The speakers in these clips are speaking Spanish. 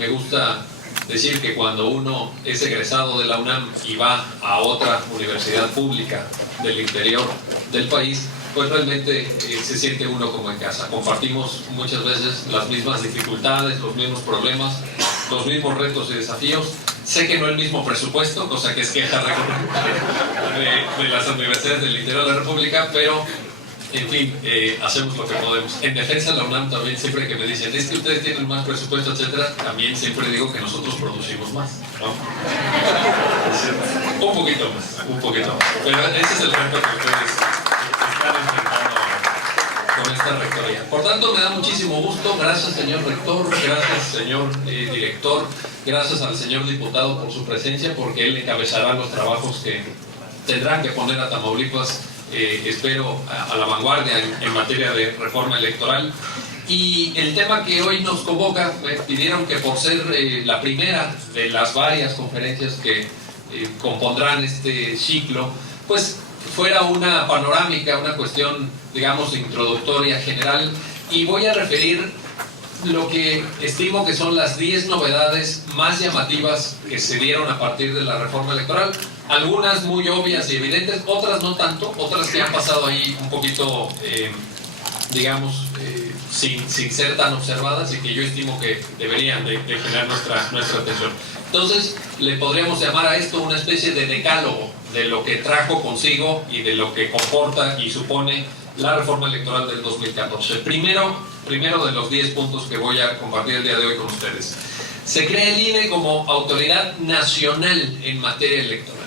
me gusta decir que cuando uno es egresado de la UNAM y va a otra universidad pública del interior del país, pues realmente se siente uno como en casa. Compartimos muchas veces las mismas dificultades, los mismos problemas, los mismos retos y desafíos. Sé que no el mismo presupuesto, cosa que es queja de las universidades del interior de la República, pero en fin, hacemos lo que podemos. En defensa de la UNAM también, siempre que me dicen es que ustedes tienen más presupuesto, etcétera, también siempre digo que nosotros producimos más, ¿no? Un poquito más. Pero ese es el reto que ustedes están enfrentando con esta rectoría. Por tanto, me da muchísimo gusto. Gracias, señor rector, gracias, señor director, gracias al señor diputado por su presencia, porque él encabezará los trabajos que tendrán que poner a Tamaulipas, espero, a la vanguardia en materia de reforma electoral. Y el tema que hoy nos convoca, me pidieron que por ser la primera de las varias conferencias que compondrán este ciclo, pues fuera una panorámica, una cuestión, digamos, introductoria general, y voy a referir lo que estimo que son las 10 novedades más llamativas que se dieron a partir de la reforma electoral. Algunas muy obvias y evidentes, otras no tanto, otras que han pasado ahí un poquito, digamos, sin ser tan observadas, y que yo estimo que deberían de generar nuestra atención. Entonces, le podríamos llamar a esto una especie de decálogo de lo que trajo consigo y de lo que comporta y supone la reforma electoral del 2014. Primero de los 10 puntos que voy a compartir el día de hoy con ustedes. Se crea el INE como autoridad nacional en materia electoral.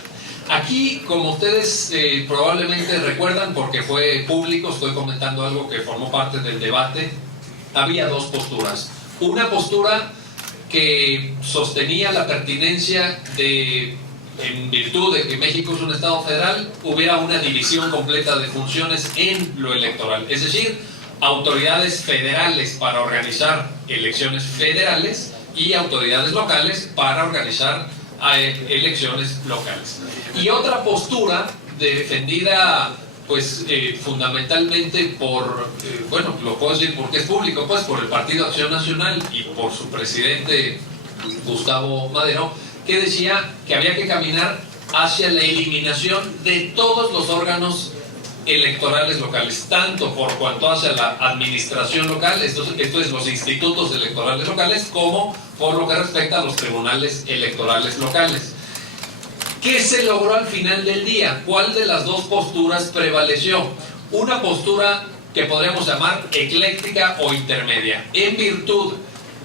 Aquí, como ustedes probablemente recuerdan, porque fue público, estoy comentando algo que formó parte del debate, había dos posturas. Una postura que sostenía la pertinencia de, en virtud de que México es un Estado federal, hubiera una división completa de funciones en lo electoral. Es decir, autoridades federales para organizar elecciones federales y autoridades locales para organizar elecciones locales. Y otra postura defendida pues fundamentalmente por, bueno, lo puedo decir porque es público, pues por el Partido Acción Nacional y por su presidente Gustavo Madero, que decía que había que caminar hacia la eliminación de todos los órganos electorales locales, tanto por cuanto hacia la administración local, esto es los institutos electorales locales, como por lo que respecta a los tribunales electorales locales. ¿Qué se logró al final del día? ¿Cuál de las dos posturas prevaleció? Una postura que podríamos llamar ecléctica o intermedia, en virtud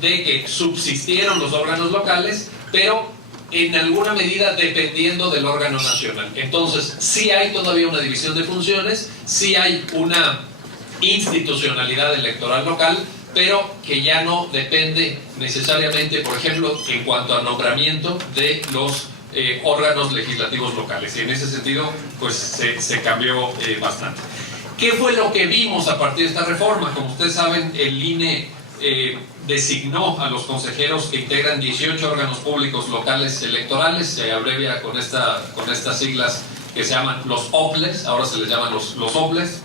de que subsistieron los órganos locales, pero en alguna medida dependiendo del órgano nacional. Entonces, sí hay todavía una división de funciones, sí hay una institucionalidad electoral local, pero que ya no depende necesariamente, por ejemplo, en cuanto al nombramiento de los órganos legislativos locales. Y en ese sentido, pues se cambió bastante. ¿Qué fue lo que vimos a partir de esta reforma? Como ustedes saben, el INE designó a los consejeros que integran 18 órganos públicos locales electorales, se abrevia con estas siglas que se llaman los OPLES, ahora se les llaman los OPLES.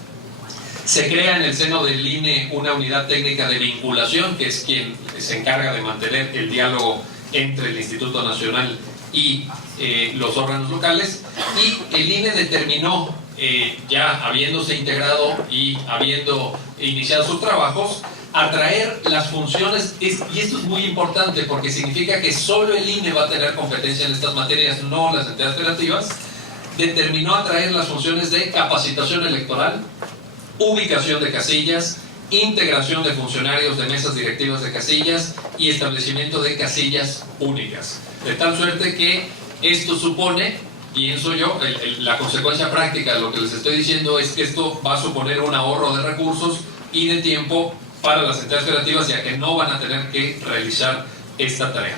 Se crea en el seno del INE una unidad técnica de vinculación, que es quien se encarga de mantener el diálogo entre el Instituto Nacional y los órganos locales, y el INE determinó, ya habiéndose integrado y habiendo iniciado sus trabajos, atraer las funciones, y esto es muy importante porque significa que solo el INE va a tener competencia en estas materias, no las entidades federativas. Determinó atraer las funciones de capacitación electoral, ubicación de casillas, integración de funcionarios de mesas directivas de casillas y establecimiento de casillas únicas. De tal suerte que esto supone, pienso yo, la consecuencia práctica de lo que les estoy diciendo es que esto va a suponer un ahorro de recursos y de tiempo para las entidades federativas, ya que no van a tener que realizar esta tarea.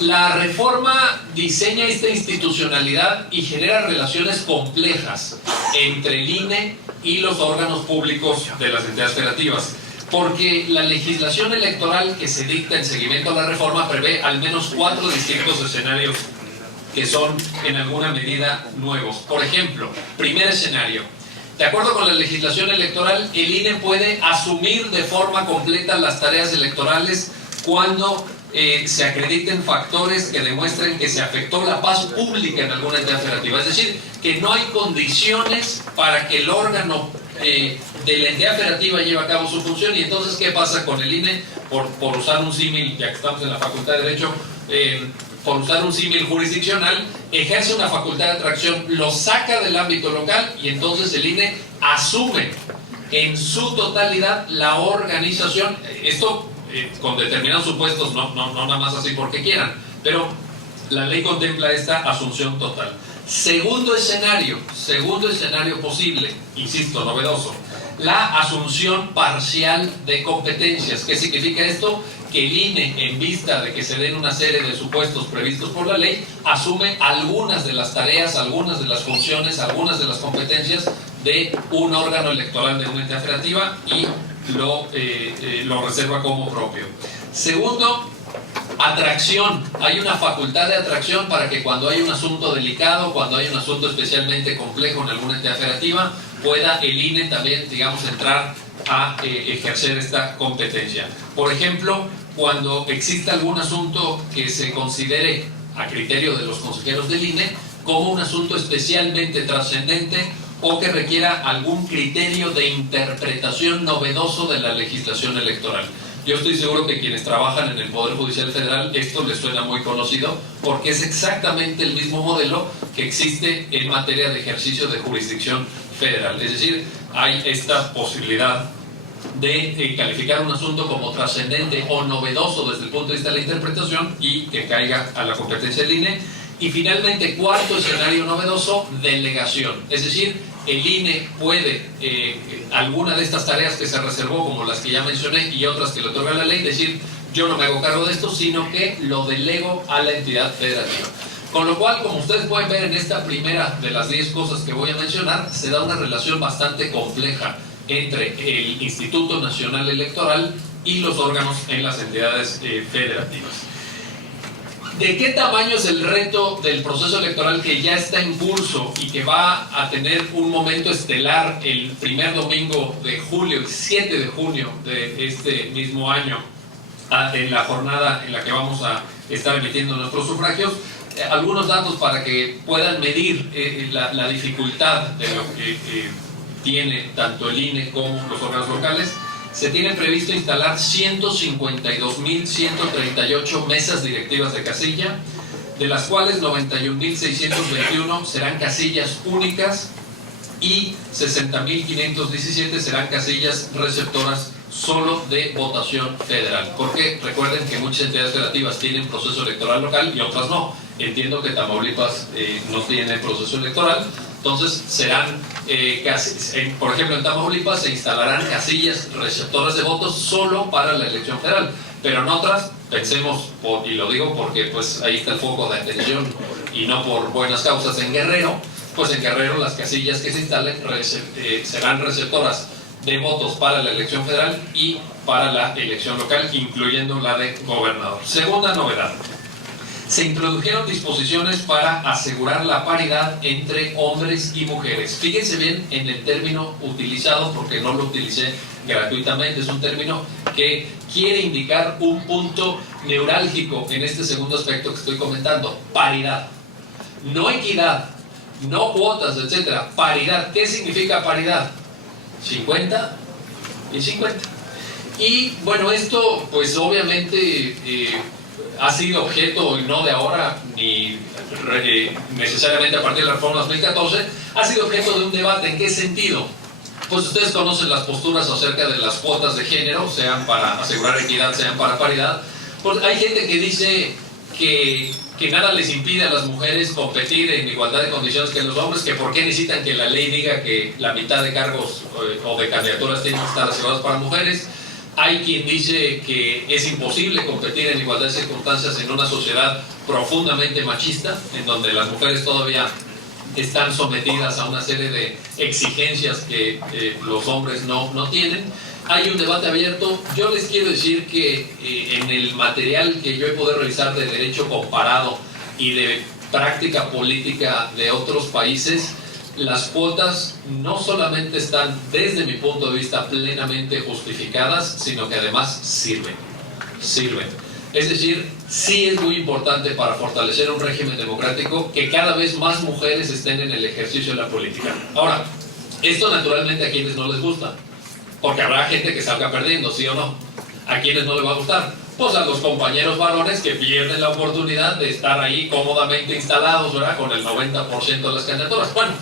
La reforma diseña esta institucionalidad y genera relaciones complejas entre el INE y los órganos públicos de las entidades federativas, porque la legislación electoral que se dicta en seguimiento a la reforma prevé al menos 4 distintos escenarios que son en alguna medida nuevos. Por ejemplo, primer escenario: de acuerdo con la legislación electoral, el INE puede asumir de forma completa las tareas electorales cuando se acrediten factores que demuestren que se afectó la paz pública en alguna entidad federativa. Es decir, que no hay condiciones para que el órgano de la entidad federativa lleve a cabo su función. Y entonces, ¿qué pasa con el INE? Por usar un símil, ya que estamos en la Facultad de Derecho, por usar un símil jurisdiccional, ejerce una facultad de atracción, lo saca del ámbito local y entonces el INE asume en su totalidad la organización. Esto con determinados supuestos, no nada más así porque quieran, pero la ley contempla esta asunción total. Segundo escenario posible, insisto, novedoso, la asunción parcial de competencias. ¿Qué significa esto? Que el INE, en vista de que se den una serie de supuestos previstos por la ley, asume algunas de las tareas, algunas de las funciones, algunas de las competencias de un órgano electoral de una entidad federativa y lo reserva como propio. Segundo, atracción. Hay una facultad de atracción para que cuando hay un asunto delicado, cuando hay un asunto especialmente complejo en alguna entidad federativa, pueda el INE también, digamos, entrar a ejercer esta competencia. Por ejemplo, cuando exista algún asunto que se considere, a criterio de los consejeros del INE, como un asunto especialmente trascendente o que requiera algún criterio de interpretación novedoso de la legislación electoral. Yo estoy seguro que quienes trabajan en el Poder Judicial Federal esto les suena muy conocido, porque es exactamente el mismo modelo que existe en materia de ejercicio de jurisdicción federal. Es decir, hay esta posibilidad de calificar un asunto como trascendente o novedoso desde el punto de vista de la interpretación y que caiga a la competencia del INE. Y finalmente, cuarto escenario novedoso, delegación. Es decir, el INE puede, alguna de estas tareas que se reservó, como las que ya mencioné y otras que le otorga la ley, decir, yo no me hago cargo de esto, sino que lo delego a la entidad federativa. Con lo cual, como ustedes pueden ver en esta primera de las 10 cosas que voy a mencionar, se da una relación bastante compleja entre el Instituto Nacional Electoral y los órganos en las entidades federativas. ¿De qué tamaño es el reto del proceso electoral que ya está en curso y que va a tener un momento estelar el primer domingo de julio, el 7 de junio de este mismo año, en la jornada en la que vamos a estar emitiendo nuestros sufragios? Algunos datos para que puedan medir la dificultad de lo que tiene tanto el INE como los órganos locales. Se tiene previsto instalar 152.138 mesas directivas de casilla, de las cuales 91.621 serán casillas únicas y 60.517 serán casillas receptoras solo de votación federal. Porque recuerden que muchas entidades federativas tienen proceso electoral local y otras no. Entiendo que Tamaulipas no tiene proceso electoral. Entonces serán, por ejemplo, en Tamaulipas se instalarán casillas receptoras de votos solo para la elección federal, pero en otras, pensemos, y lo digo porque pues ahí está el foco de atención y no por buenas causas, en Guerrero, pues en Guerrero las casillas que se instalen serán receptoras de votos para la elección federal y para la elección local, incluyendo la de gobernador. Segunda novedad. Se introdujeron disposiciones para asegurar la paridad entre hombres y mujeres. Fíjense bien en el término utilizado, porque no lo utilicé gratuitamente. Es un término que quiere indicar un punto neurálgico en este segundo aspecto que estoy comentando: paridad. No equidad, no cuotas, etcétera. Paridad. ¿Qué significa paridad? 50 y 50. Y bueno, esto pues obviamente ha sido objeto, y no de ahora, ni necesariamente a partir de la reforma 2014, ha sido objeto de un debate. ¿En qué sentido? Pues ustedes conocen las posturas acerca de las cuotas de género, sean para asegurar equidad, sean para paridad. Pues hay gente que dice que nada les impide a las mujeres competir en igualdad de condiciones que los hombres, que por qué necesitan que la ley diga que la mitad de cargos o de candidaturas tienen que estar aseguradas para mujeres. Hay quien dice que es imposible competir en igualdad de circunstancias en una sociedad profundamente machista, en donde las mujeres todavía están sometidas a una serie de exigencias que los hombres no tienen. Hay un debate abierto. Yo les quiero decir que en el material que yo he podido revisar de derecho comparado y de práctica política de otros países, las cuotas no solamente están, desde mi punto de vista, plenamente justificadas, sino que además sirven. Es decir, sí es muy importante para fortalecer un régimen democrático que cada vez más mujeres estén en el ejercicio de la política. Ahora, esto naturalmente a quienes no les gusta, porque habrá gente que salga perdiendo, ¿sí o no? ¿A quienes no les va a gustar? Pues a los compañeros varones que pierden la oportunidad de estar ahí cómodamente instalados, ¿verdad? Con el 90% de las candidaturas. Bueno,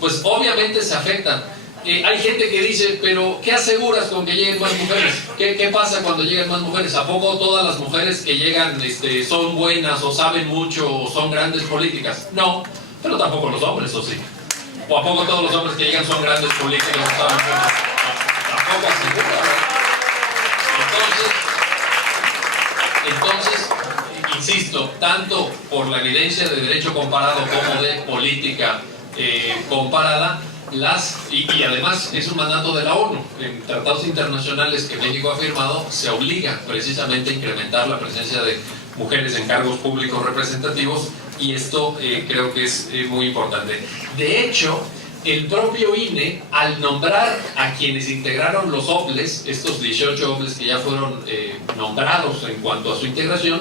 pues obviamente se afectan. Hay gente que dice, pero ¿qué aseguras con que lleguen más mujeres? ¿Qué pasa cuando lleguen más mujeres? ¿A poco todas las mujeres que llegan son buenas o saben mucho o son grandes políticas? No, pero tampoco los hombres, ¿o sí? ¿O a poco todos los hombres que llegan son grandes políticos o saben mucho? Tampoco asegura, ¿verdad? Entonces, insisto, tanto por la evidencia de derecho comparado como de política comparada, y además es un mandato de la ONU. En tratados internacionales que México ha firmado se obliga precisamente a incrementar la presencia de mujeres en cargos públicos representativos, y esto creo que es muy importante. De hecho, el propio INE, al nombrar a quienes integraron los OPLES, estos 18 OPLES que ya fueron nombrados en cuanto a su integración,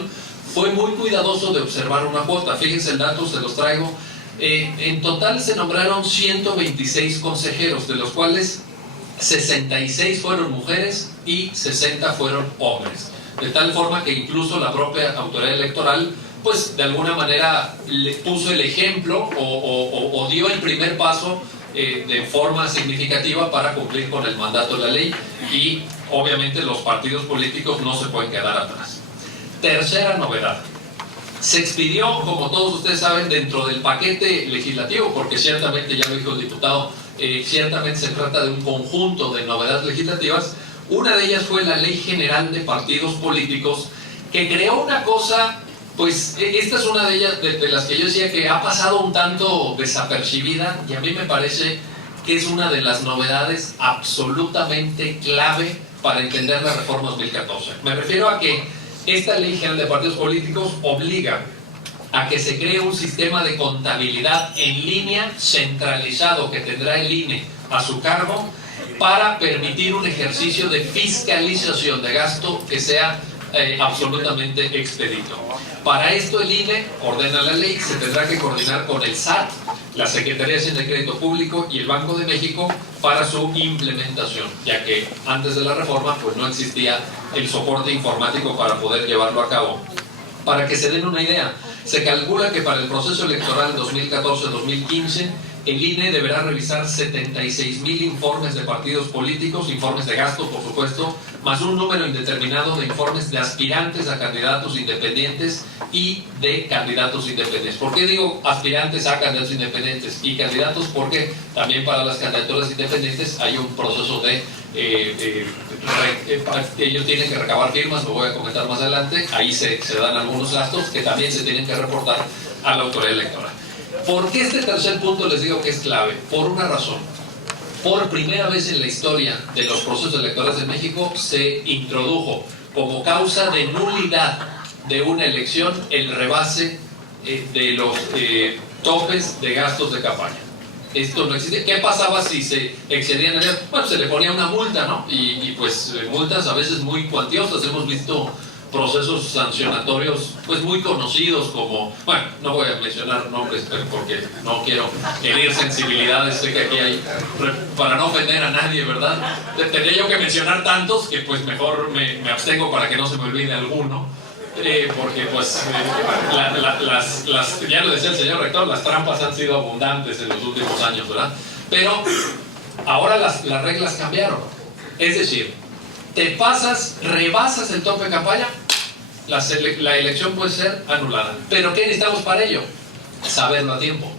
fue muy cuidadoso de observar una cuota. Fíjense el dato, se los traigo. En total se nombraron 126 consejeros, de los cuales 66 fueron mujeres y 60 fueron hombres. De tal forma que incluso la propia autoridad electoral, pues de alguna manera le puso el ejemplo o dio el primer paso de forma significativa para cumplir con el mandato de la ley, y obviamente los partidos políticos no se pueden quedar atrás. Tercera novedad. Se expidió, como todos ustedes saben, dentro del paquete legislativo, porque ciertamente, ya lo dijo el diputado, ciertamente se trata de un conjunto de novedades legislativas. Una de ellas fue la Ley General de Partidos Políticos, que creó una cosa, pues esta es una de ellas, de las que yo decía que ha pasado un tanto desapercibida, y a mí me parece que es una de las novedades absolutamente clave para entender la reforma 2014. Me refiero a que esta Ley General de Partidos Políticos obliga a que se cree un sistema de contabilidad en línea centralizado que tendrá el INE a su cargo, para permitir un ejercicio de fiscalización de gasto que sea absolutamente expedito. Para esto el INE, ordena la ley, se tendrá que coordinar con el SAT, la Secretaría de Hacienda y Crédito Público y el Banco de México para su implementación, ya que antes de la reforma pues no existía el soporte informático para poder llevarlo a cabo. Para que se den una idea, se calcula que para el proceso electoral 2014-2015 el INE deberá revisar 76,000 informes de partidos políticos, informes de gasto, por supuesto, más un número indeterminado de informes de aspirantes a candidatos independientes y de candidatos independientes. ¿Por qué digo aspirantes a candidatos independientes y candidatos? Porque también para las candidaturas independientes hay un proceso de ellos tienen que recabar firmas, lo voy a comentar más adelante. Ahí se dan algunos gastos que también se tienen que reportar a la autoridad electoral. ¿Por qué este tercer punto les digo que es clave? Por una razón. Por primera vez en la historia de los procesos electorales de México se introdujo como causa de nulidad de una elección el rebase de los topes de gastos de campaña. Esto no existe. ¿Qué pasaba si se excedían? Bueno, se le ponía una multa, ¿no? Y pues multas a veces muy cuantiosas. Hemos visto procesos sancionatorios pues muy conocidos como, bueno, no voy a mencionar nombres porque no quiero herir sensibilidades, sé que aquí hay, para no ofender a nadie, ¿verdad? Tendría yo que mencionar tantos que pues mejor me abstengo para que no se me olvide alguno, porque pues ya lo decía el señor rector, las trampas han sido abundantes en los últimos años, ¿verdad? Pero ahora las reglas cambiaron, es decir, rebasas el tope de campaña, la elección puede ser anulada. ¿Pero qué necesitamos para ello? Saberlo a tiempo.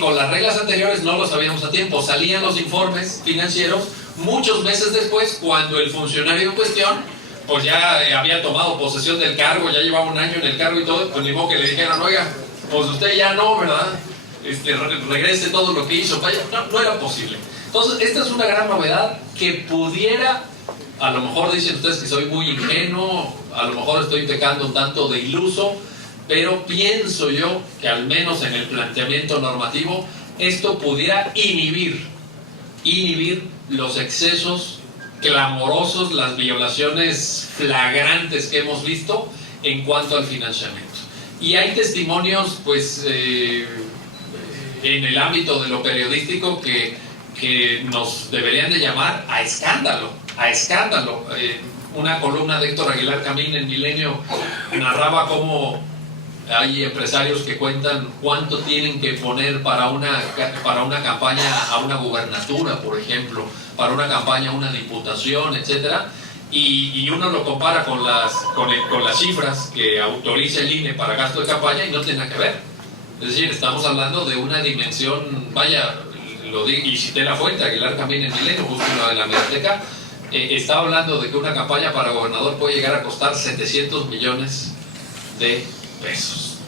Con las reglas anteriores no lo sabíamos a tiempo. Salían los informes financieros muchos meses después, cuando el funcionario en cuestión pues ya había tomado posesión del cargo, ya llevaba un año en el cargo y todo, pues ni modo que le dijeran, oiga, pues usted ya no, ¿verdad? Regrese todo lo que hizo. No era posible. Entonces, esta es una gran novedad que pudiera, a lo mejor dicen ustedes que soy muy ingenuo, a lo mejor estoy pecando un tanto de iluso, pero pienso yo que al menos en el planteamiento normativo, esto pudiera inhibir los excesos clamorosos las violaciones flagrantes que hemos visto en cuanto al financiamiento. Y hay testimonios, pues, en el ámbito de lo periodístico que nos deberían de llamar a escándalo, a escándalo. Una columna de Héctor Aguilar Camín en Milenio narraba cómo hay empresarios que cuentan cuánto tienen que poner para una campaña a una gubernatura, por ejemplo, para una campaña a una diputación, etcétera, y uno lo compara con las cifras que autoriza el INE para gasto de campaña y no tiene nada que ver. Es decir, estamos hablando de una dimensión, vaya, y cité la fuente, Aguilar Camín en Milenio, búsquenlo de la Mediateca, estaba hablando de que una campaña para gobernador puede llegar a costar 700 millones de pesos.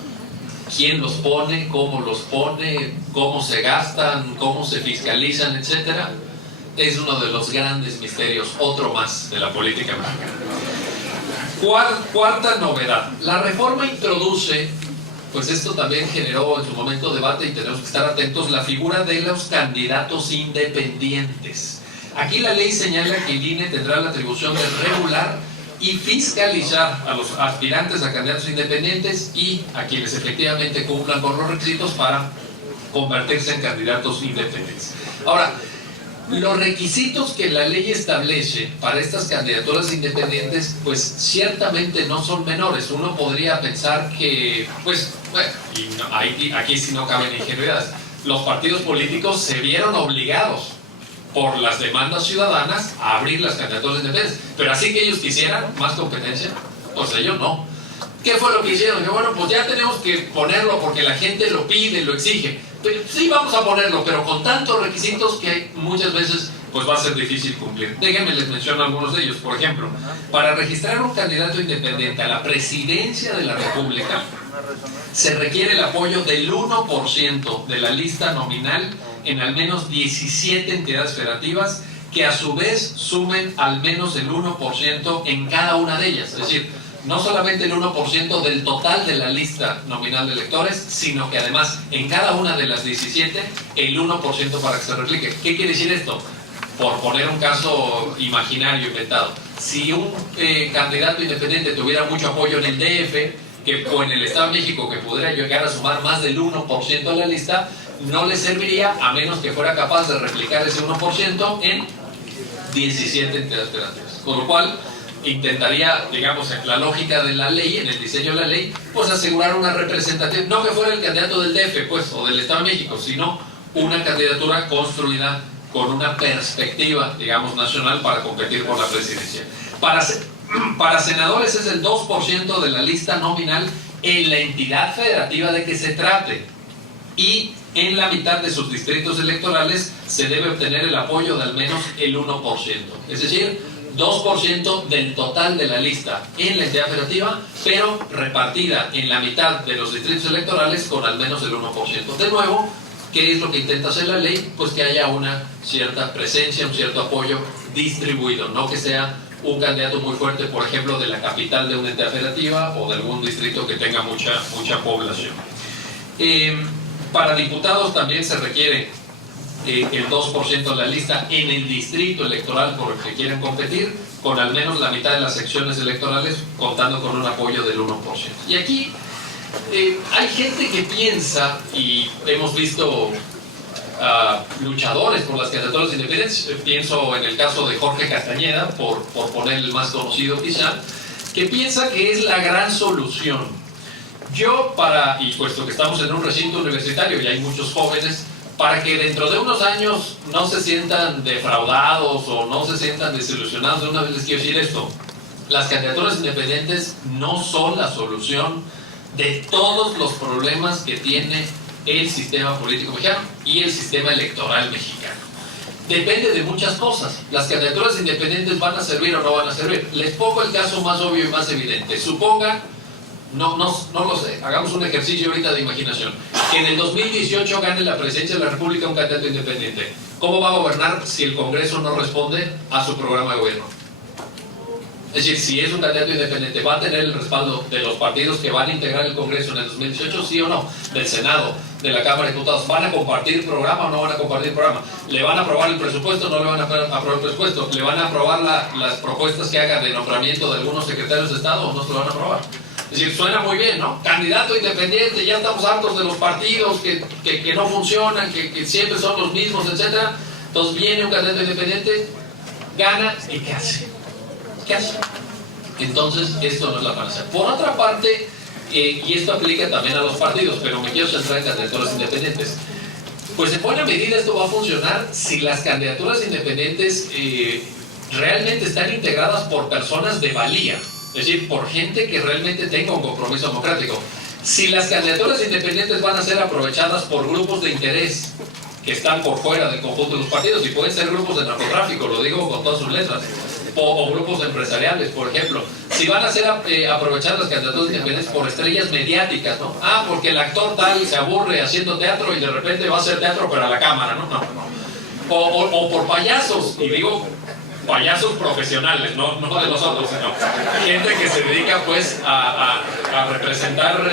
¿Quién los pone? ¿Cómo se gastan? ¿Cómo se fiscalizan? Etcétera. Es uno de los grandes misterios, otro más de la política mexicana. Cuarta novedad. La reforma introduce, pues esto también generó en su momento debate y tenemos que estar atentos, la figura de los candidatos independientes. Aquí la ley señala que el INE tendrá la atribución de regular y fiscalizar a los aspirantes a candidatos independientes y a quienes efectivamente cumplan con los requisitos para convertirse en candidatos independientes. Ahora, los requisitos que la ley establece para estas candidaturas independientes, pues ciertamente no son menores. Uno podría pensar que, pues, bueno, aquí sí no caben ingenuidades. Los partidos políticos se vieron obligados por las demandas ciudadanas a abrir las candidaturas independientes, pero así que ellos quisieran más competencia, pues ellos no. ¿Qué fue lo que hicieron? Que bueno, pues ya tenemos que ponerlo porque la gente lo pide, lo exige. Pero sí, vamos a ponerlo, pero con tantos requisitos que muchas veces pues va a ser difícil cumplir. Déjenme les menciono algunos de ellos. Por ejemplo, para registrar un candidato independiente a la presidencia de la República se requiere el apoyo del 1% de la lista nominal en al menos 17 entidades federativas que a su vez sumen al menos el 1% en cada una de ellas. Es decir, no solamente el 1% del total de la lista nominal de electores, sino que además en cada una de las 17 el 1% para que se replique. ¿Qué quiere decir esto? Por poner un caso imaginario inventado, si un candidato independiente tuviera mucho apoyo en el DF o en el Estado de México, que pudiera llegar a sumar más del 1% de la lista, no le serviría a menos que fuera capaz de replicar ese 1% en 17 entidades federativas. Con lo cual intentaría, digamos, en la lógica de la ley, en el diseño de la ley, pues asegurar una representación, no que fuera el candidato del DF, pues, o del Estado de México, sino una candidatura construida con una perspectiva, digamos, nacional para competir por la presidencia. Para senadores es el 2% de la lista nominal en la entidad federativa de que se trate, y en la mitad de sus distritos electorales se debe obtener el apoyo de al menos el 1%, es decir, 2% del total de la lista en la entidad federativa, pero repartida en la mitad de los distritos electorales con al menos el 1%. De nuevo, ¿qué es lo que intenta hacer la ley? Pues que haya una cierta presencia, un cierto apoyo distribuido, no que sea un candidato muy fuerte, por ejemplo, de la capital de una entidad federativa o de algún distrito que tenga mucha población. Para diputados también se requiere el 2% de la lista en el distrito electoral por el que quieran competir, con al menos la mitad de las secciones electorales contando con un apoyo del 1%. Y aquí hay gente que piensa, y hemos visto luchadores por las candidaturas independientes, pienso en el caso de Jorge Castañeda, por poner el más conocido quizá, que piensa que es la gran solución. Y puesto que estamos en un recinto universitario y hay muchos jóvenes, para que dentro de unos años no se sientan defraudados o no se sientan desilusionados, de una vez les quiero decir esto: las candidaturas independientes no son la solución de todos los problemas que tiene el sistema político mexicano y el sistema electoral mexicano. Depende de muchas cosas. Las candidaturas independientes van a servir o no van a servir. Les pongo el caso más obvio y más evidente. Supongan, no lo sé, hagamos un ejercicio ahorita de imaginación, que en el 2018 gane la presidencia de la República un candidato independiente. ¿Cómo va a gobernar si el Congreso no responde a su programa de gobierno? Es decir, si es un candidato independiente, ¿va a tener el respaldo de los partidos que van a integrar el Congreso en el 2018, sí o no? Del Senado, de la Cámara de Diputados. ¿Van a compartir programa o no van a compartir programa? ¿Le van a aprobar el presupuesto o no le van a aprobar el presupuesto? ¿Le van a aprobar las propuestas que haga de nombramiento de algunos secretarios de Estado o no se lo van a aprobar? Es decir, suena muy bien, ¿no? Candidato independiente, ya estamos hartos de los partidos que no funcionan, que siempre son los mismos, etc. Entonces viene un candidato independiente, gana y ¿qué hace? ¿Qué hace? Entonces, esto no es la panacea. Por otra parte, y esto aplica también a los partidos, pero me quiero centrar en candidaturas independientes. Pues en buena medida esto va a funcionar si las candidaturas independientes realmente están integradas por personas de valía, es decir, por gente que realmente tenga un compromiso democrático. Si las candidaturas independientes van a ser aprovechadas por grupos de interés que están por fuera del conjunto de los partidos, y pueden ser grupos de narcotráfico, lo digo con todas sus letras, o grupos empresariales, por ejemplo, si van a ser aprovechadas las candidaturas independientes por estrellas mediáticas, ¿no? Ah, porque el actor tal se aburre haciendo teatro y de repente va a hacer teatro pero a la cámara, ¿no? O por payasos, y digo payasos profesionales, no de nosotros, sino gente que se dedica pues a representar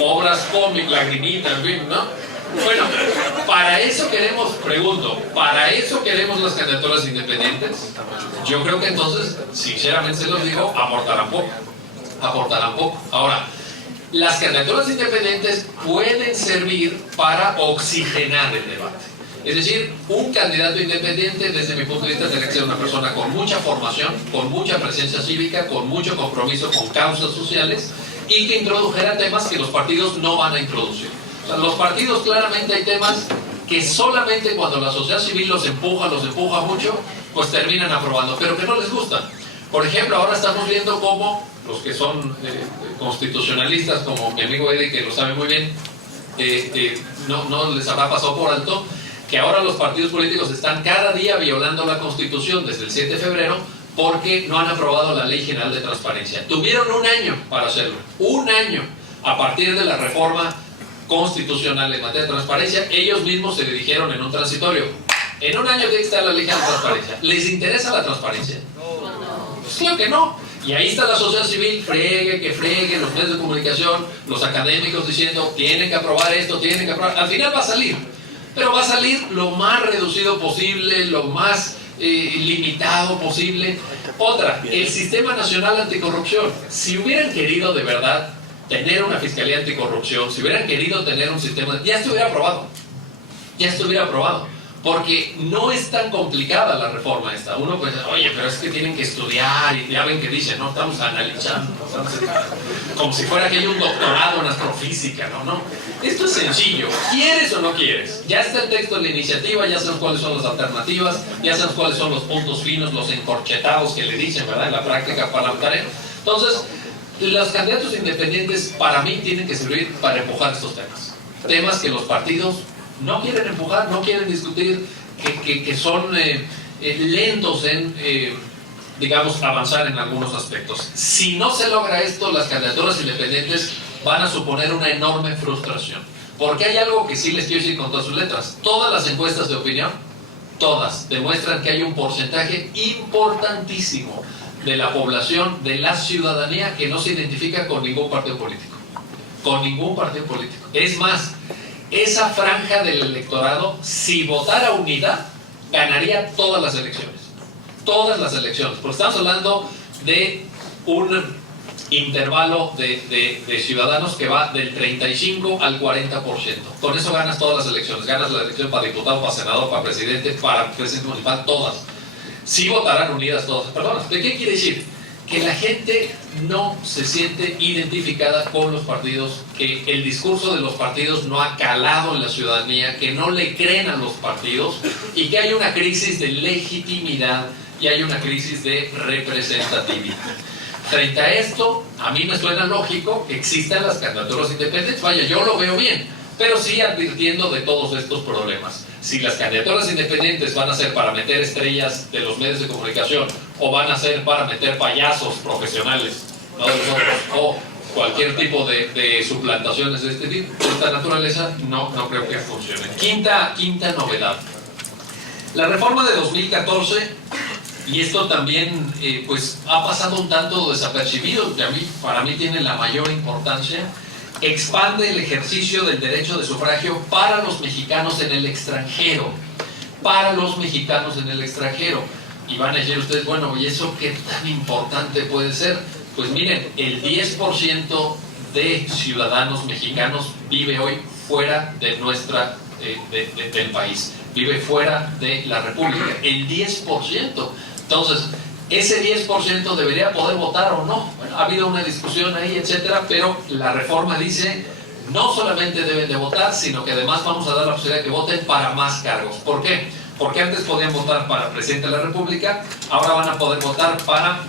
obras cómicas, lagrimitas, en fin, ¿no? Bueno, para eso queremos, pregunto, ¿para eso queremos las candidaturas independientes? Yo creo que entonces, sinceramente se los digo, aportarán poco. Aportarán poco. Ahora, las candidaturas independientes pueden servir para oxigenar el debate. Es decir, un candidato independiente, desde mi punto de vista, tiene que ser una persona con mucha formación, con mucha presencia cívica, con mucho compromiso con causas sociales y que introdujera temas que los partidos no van a introducir. Los partidos claramente hay temas que solamente cuando la sociedad civil los empuja mucho, pues terminan aprobando, pero que no les gustan. Por ejemplo, ahora estamos viendo cómo los que son constitucionalistas, como mi amigo Eddie, que lo sabe muy bien, no les habrá pasado por alto, que ahora los partidos políticos están cada día violando la Constitución desde el 7 de febrero porque no han aprobado la Ley General de Transparencia. Tuvieron un año para hacerlo, un año, a partir de la reforma constitucional en materia de transparencia. Ellos mismos se dijeron en un transitorio: en un año tiene que estar la ley de transparencia. ¿Les interesa la transparencia? Pues claro que no. Y ahí está la sociedad civil, fregue, los medios de comunicación, los académicos diciendo: tienen que aprobar esto, tienen que aprobar. Al final va a salir, pero va a salir lo más reducido posible, lo más limitado posible. Otra, el Sistema Nacional Anticorrupción. Si hubieran querido de verdad tener una fiscalía anticorrupción, si hubieran querido tener un sistema, ya estuviera aprobado, porque no es tan complicada la reforma esta. Uno pues, oye, pero es que tienen que estudiar, y ya ven que dicen, no, estamos analizando, como si fuera que hay un doctorado en astrofísica, no, esto es sencillo, ¿quieres o no quieres? Ya está el texto de la iniciativa, ya sabes cuáles son las alternativas, ya sabes cuáles son los puntos finos, los encorchetados que le dicen, ¿verdad?, en la práctica parlamentaria. Entonces, los candidatos independientes para mí tienen que servir para empujar estos temas que los partidos no quieren empujar, no quieren discutir, que son lentos en, digamos, avanzar en algunos aspectos. Si no se logra esto, las candidaturas independientes van a suponer una enorme frustración, porque hay algo que sí les quiero decir con todas sus letras: todas las encuestas de opinión, todas, demuestran que hay un porcentaje importantísimo de la población, de la ciudadanía, que no se identifica con ningún partido político. Con ningún partido político. Es más, esa franja del electorado, si votara unidad, ganaría todas las elecciones. Todas las elecciones. Porque estamos hablando de un intervalo de ciudadanos que va del 35 al 40%. Con eso ganas todas las elecciones. Ganas la elección para diputado, para senador, para presidente municipal, todas. Sí votarán unidas todas las personas. ¿De qué quiere decir? Que la gente no se siente identificada con los partidos, que el discurso de los partidos no ha calado en la ciudadanía, que no le creen a los partidos y que hay una crisis de legitimidad y hay una crisis de representatividad. Frente a esto, a mí me suena lógico que existan las candidaturas independientes. Vaya, yo lo veo bien, pero sí advirtiendo de todos estos problemas. Si las candidaturas independientes van a ser para meter estrellas de los medios de comunicación, o van a ser para meter payasos profesionales, ¿no?, o cualquier tipo de suplantaciones de esta naturaleza, no creo que funcione. Quinta novedad. La reforma de 2014 y esto también pues ha pasado un tanto desapercibido, que para mí tiene la mayor importancia. Expande el ejercicio del derecho de sufragio para los mexicanos en el extranjero. Para los mexicanos en el extranjero. Y van a decir ustedes, bueno, ¿y eso qué tan importante puede ser? Pues miren, el 10% de ciudadanos mexicanos vive hoy fuera de del país. Vive fuera de la República. El 10%. Entonces, ese 10% debería poder votar o no. Bueno, ha habido una discusión ahí, etcétera, pero la reforma dice no solamente deben de votar, sino que además vamos a dar la posibilidad de que voten para más cargos. ¿Por qué? Porque antes podían votar para presidente de la República, ahora van a poder votar para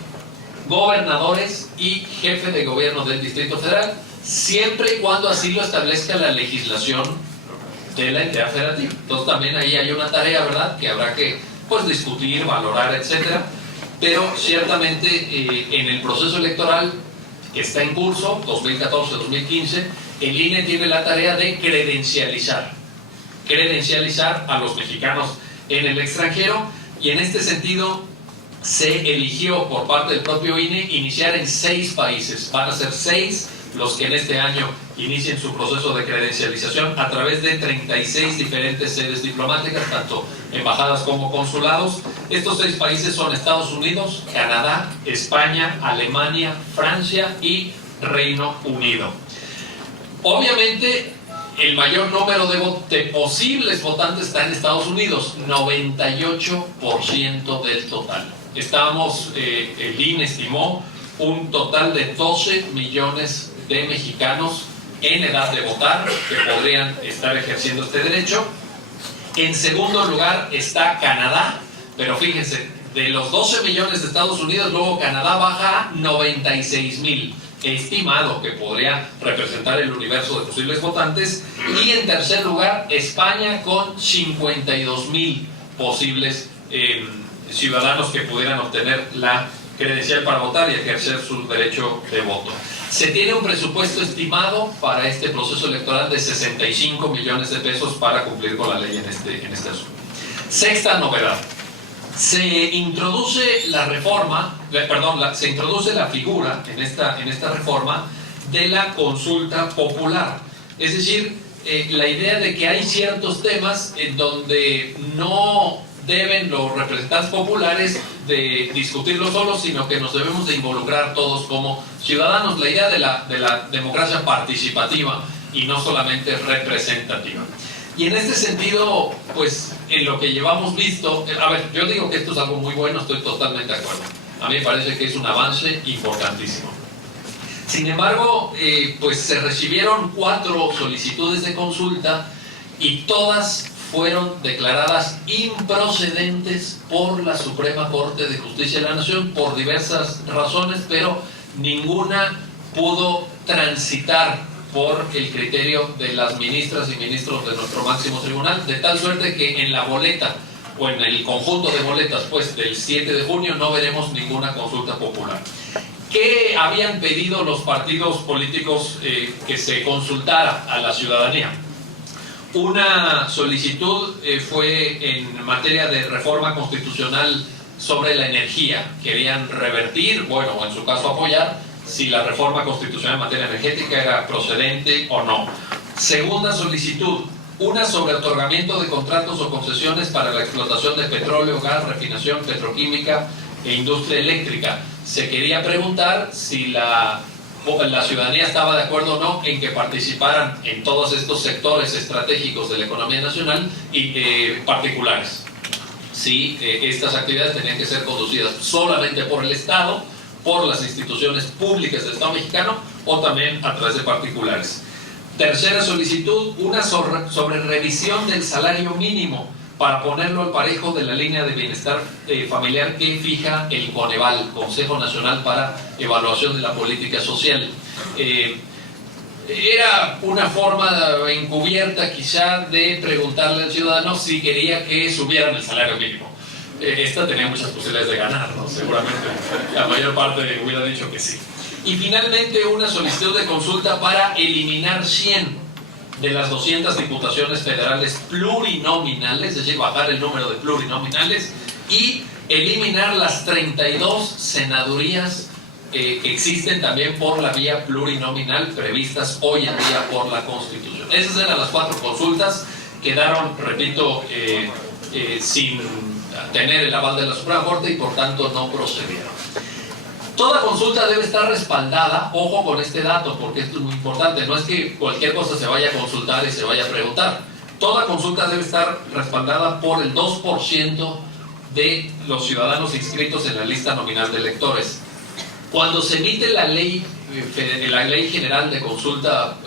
gobernadores y jefe de gobierno del Distrito Federal, siempre y cuando así lo establezca la legislación de la entidad federativa. Entonces también ahí hay una tarea, ¿verdad?, que habrá que pues discutir, valorar, etcétera. Pero ciertamente en el proceso electoral que está en curso, 2014-2015, el INE tiene la tarea de credencializar a los mexicanos en el extranjero, y en este sentido se eligió por parte del propio INE iniciar en 6 países. Van a ser 6 los que en este año inicien su proceso de credencialización a través de 36 diferentes sedes diplomáticas, tanto embajadas como consulados. Estos 6 países son Estados Unidos, Canadá, España, Alemania, Francia y Reino Unido. Obviamente, el mayor número de posibles votantes está en Estados Unidos, 98% del total. El INE estimó un total de 12 millones de mexicanos en edad de votar que podrían estar ejerciendo este derecho. En segundo lugar está Canadá, pero fíjense, de los 12 millones de Estados Unidos, luego Canadá baja a 96,000, estimado que podría representar el universo de posibles votantes. Y en tercer lugar, España con 52,000 posibles ciudadanos que pudieran obtener la credencial para votar y ejercer su derecho de voto. Se tiene un presupuesto estimado para este proceso electoral de 65 millones de pesos para cumplir con la ley en este asunto. Sexta novedad. Se introduce se introduce la figura en esta reforma de la consulta popular. Es decir, la idea de que hay ciertos temas en donde no deben los representantes populares de discutirlo solos, sino que nos debemos de involucrar todos como ciudadanos. La idea de la democracia participativa y no solamente representativa. Y en este sentido, pues en lo que llevamos visto, yo digo que esto es algo muy bueno, estoy totalmente de acuerdo. A mí me parece que es un avance importantísimo. Sin embargo, pues se recibieron 4 solicitudes de consulta y todas fueron declaradas improcedentes por la Suprema Corte de Justicia de la Nación por diversas razones, pero ninguna pudo transitar por el criterio de las ministras y ministros de nuestro máximo tribunal, de tal suerte que en la boleta o en el conjunto de boletas pues del 7 de junio no veremos ninguna consulta popular. ¿Qué habían pedido los partidos políticos que se consultara a la ciudadanía? Una solicitud fue en materia de reforma constitucional sobre la energía. Querían revertir, bueno, o en su caso apoyar, si la reforma constitucional en materia energética era procedente o no. Segunda solicitud, una sobre otorgamiento de contratos o concesiones para la explotación de petróleo, gas, refinación petroquímica e industria eléctrica. Se quería preguntar si la ciudadanía estaba de acuerdo o no en que participaran en todos estos sectores estratégicos de la economía nacional y particulares. Si estas actividades tenían que ser conducidas solamente por el Estado, por las instituciones públicas del Estado mexicano o también a través de particulares. Tercera solicitud, una sobre revisión del salario mínimo para ponerlo al parejo de la línea de bienestar familiar que fija el Coneval, Consejo Nacional para Evaluación de la Política Social. Era una forma encubierta quizá de preguntarle al ciudadano si quería que subieran el salario mínimo. Esta tenía muchas posibilidades de ganar, ¿no? Seguramente la mayor parte hubiera dicho que sí. Y finalmente una solicitud de consulta para eliminar 100 de las 200 diputaciones federales plurinominales, es decir, bajar el número de plurinominales y eliminar las 32 senadurías que existen también por la vía plurinominal previstas hoy en día por la Constitución. Esas eran las 4 consultas, quedaron, repito, sin tener el aval de la Suprema Corte y por tanto no procedieron. Toda consulta debe estar respaldada, ojo con este dato porque esto es muy importante, no es que cualquier cosa se vaya a consultar y se vaya a preguntar. Toda consulta debe estar respaldada por el 2% de los ciudadanos inscritos en la lista nominal de electores. Cuando se emite la ley general de consulta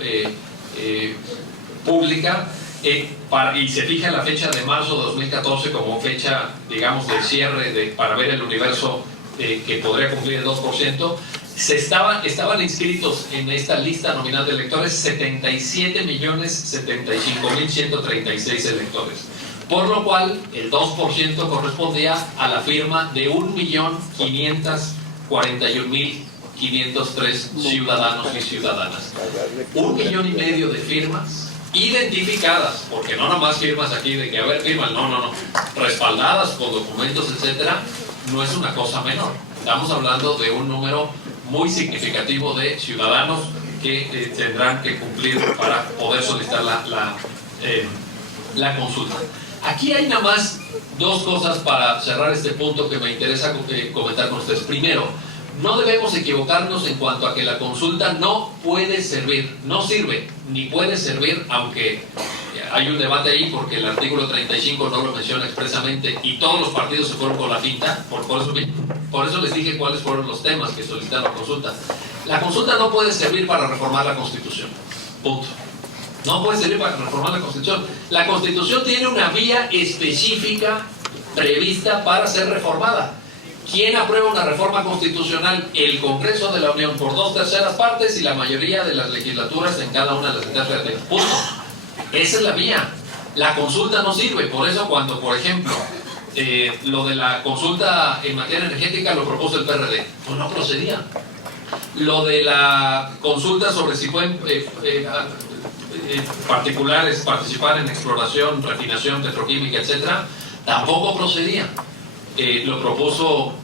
pública y se fija la fecha de marzo de 2014 como fecha, digamos, de cierre para ver el universo que podría cumplir el 2%, estaban inscritos en esta lista nominal de electores 77.075.136 electores, por lo cual el 2% correspondía a la firma de 1.541.503 ciudadanos y ciudadanas. 1,5 millones de firmas identificadas, porque no nomás firmas aquí de que a ver, firman, no, respaldadas con documentos, etcétera, no es una cosa menor. Estamos hablando de un número muy significativo de ciudadanos que tendrán que cumplir para poder solicitar la consulta. Aquí hay nada más 2 cosas para cerrar este punto que me interesa comentar con ustedes. Primero, no debemos equivocarnos en cuanto a que la consulta no puede servir, no sirve, ni puede servir, aunque hay un debate ahí porque el artículo 35 no lo menciona expresamente y todos los partidos se fueron con la finta, por eso les dije cuáles fueron los temas que solicitaron la consulta. La consulta no puede servir para reformar la Constitución, punto. No puede servir para reformar la Constitución. La Constitución tiene una vía específica prevista para ser reformada. ¿Quién aprueba una reforma constitucional? El Congreso de la Unión por 2/3 partes y la mayoría de las legislaturas en cada una de las entidades del punto. Esa es la vía. La consulta no sirve. Por eso cuando, por ejemplo, lo de la consulta en materia energética lo propuso el PRD, pues no procedía. Lo de la consulta sobre si pueden particulares participar en exploración, refinación petroquímica, etcétera, tampoco procedía. Lo propuso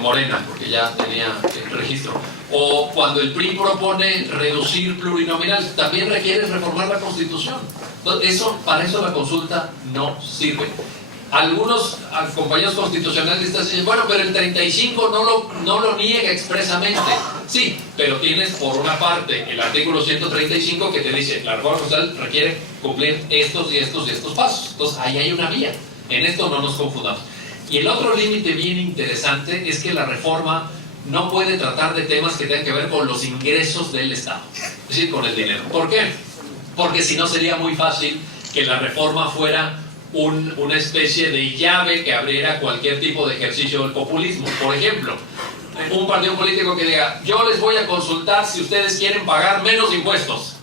Morena, porque ya tenía registro. O cuando el PRI propone reducir plurinominal, también requiere reformar la Constitución. Entonces, para eso la consulta no sirve. Algunos compañeros constitucionalistas dicen, bueno, pero el 35 no lo niega expresamente. Sí, pero tienes por una parte el artículo 135 que te dice, la reforma constitucional requiere cumplir estos y estos y estos pasos. Entonces, ahí hay una vía. En esto no nos confundamos. Y el otro límite bien interesante es que la reforma no puede tratar de temas que tengan que ver con los ingresos del Estado, es decir, con el dinero. ¿Por qué? Porque si no sería muy fácil que la reforma fuera una especie de llave que abriera cualquier tipo de ejercicio del populismo. Por ejemplo, un partido político que diga, yo les voy a consultar si ustedes quieren pagar menos impuestos.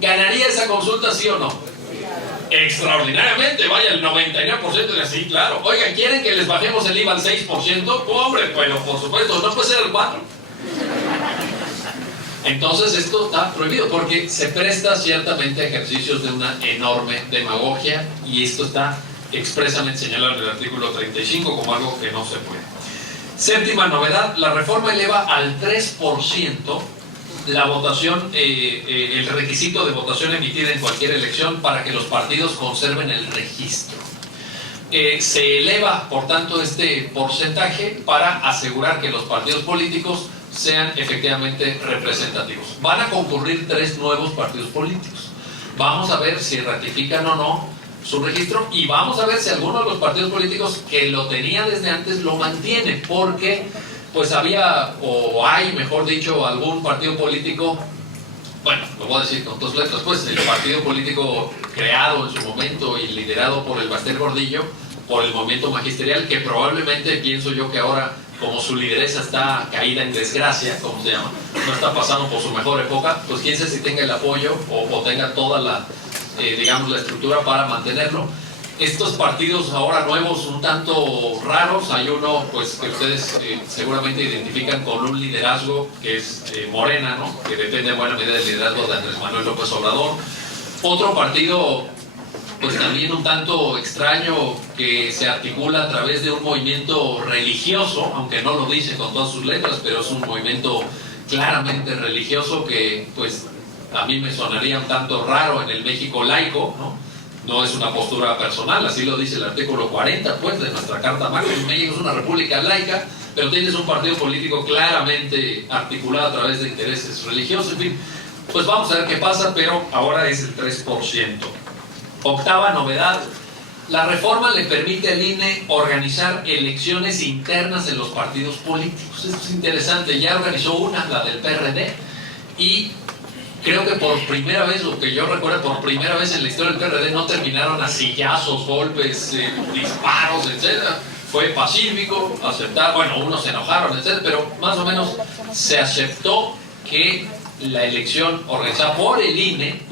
¿Ganaría esa consulta, sí o no? Extraordinariamente, vaya, el 99% de así, claro. Oigan, ¿quieren que les bajemos el IVA al 6%? Hombre, bueno, por supuesto, no puede ser el 4%. Entonces esto está prohibido porque se presta ciertamente a ejercicios de una enorme demagogia y esto está expresamente señalado en el artículo 35 como algo que no se puede. Séptima novedad, la reforma eleva al 3% la votación, el requisito de votación emitida en cualquier elección para que los partidos conserven el registro. Se eleva, por tanto, este porcentaje para asegurar que los partidos políticos sean efectivamente representativos. Van a concurrir 3 nuevos partidos políticos. Vamos a ver si ratifican o no su registro y vamos a ver si alguno de los partidos políticos que lo tenía desde antes lo mantiene, porque pues había, o hay, mejor dicho, algún partido político, bueno, lo voy a decir con 2 letras, pues el partido político creado en su momento y liderado por el Baster Gordillo, por el movimiento magisterial, que probablemente, pienso yo que ahora, como su lideresa está caída en desgracia, como se llama, no está pasando por su mejor época, pues quién sabe si tenga el apoyo o tenga toda la, digamos, la estructura para mantenerlo. Estos partidos ahora nuevos, un tanto raros, hay uno pues que ustedes seguramente identifican con un liderazgo que es Morena, ¿no? Que depende en buena medida del liderazgo de Andrés Manuel López Obrador. Otro partido pues también un tanto extraño, que se articula a través de un movimiento religioso, aunque no lo dice con todas sus letras, pero es un movimiento claramente religioso que pues a mí me sonaría un tanto raro en el México laico, ¿no? No es una postura personal, así lo dice el artículo 40 pues, de nuestra Carta Magna. México es una república laica, pero tienes un partido político claramente articulado a través de intereses religiosos. En fin, pues vamos a ver qué pasa, pero ahora es el 3%. Octava novedad: la reforma le permite al INE organizar elecciones internas en los partidos políticos. Esto es interesante. Ya organizó una, la del PRD, y creo que por primera vez, o que yo recuerdo, por primera vez en la historia del PRD no terminaron a sillazos, golpes, disparos, etc. Fue pacífico, aceptar, bueno, unos se enojaron, etc. Pero más o menos se aceptó que la elección organizada por el INE,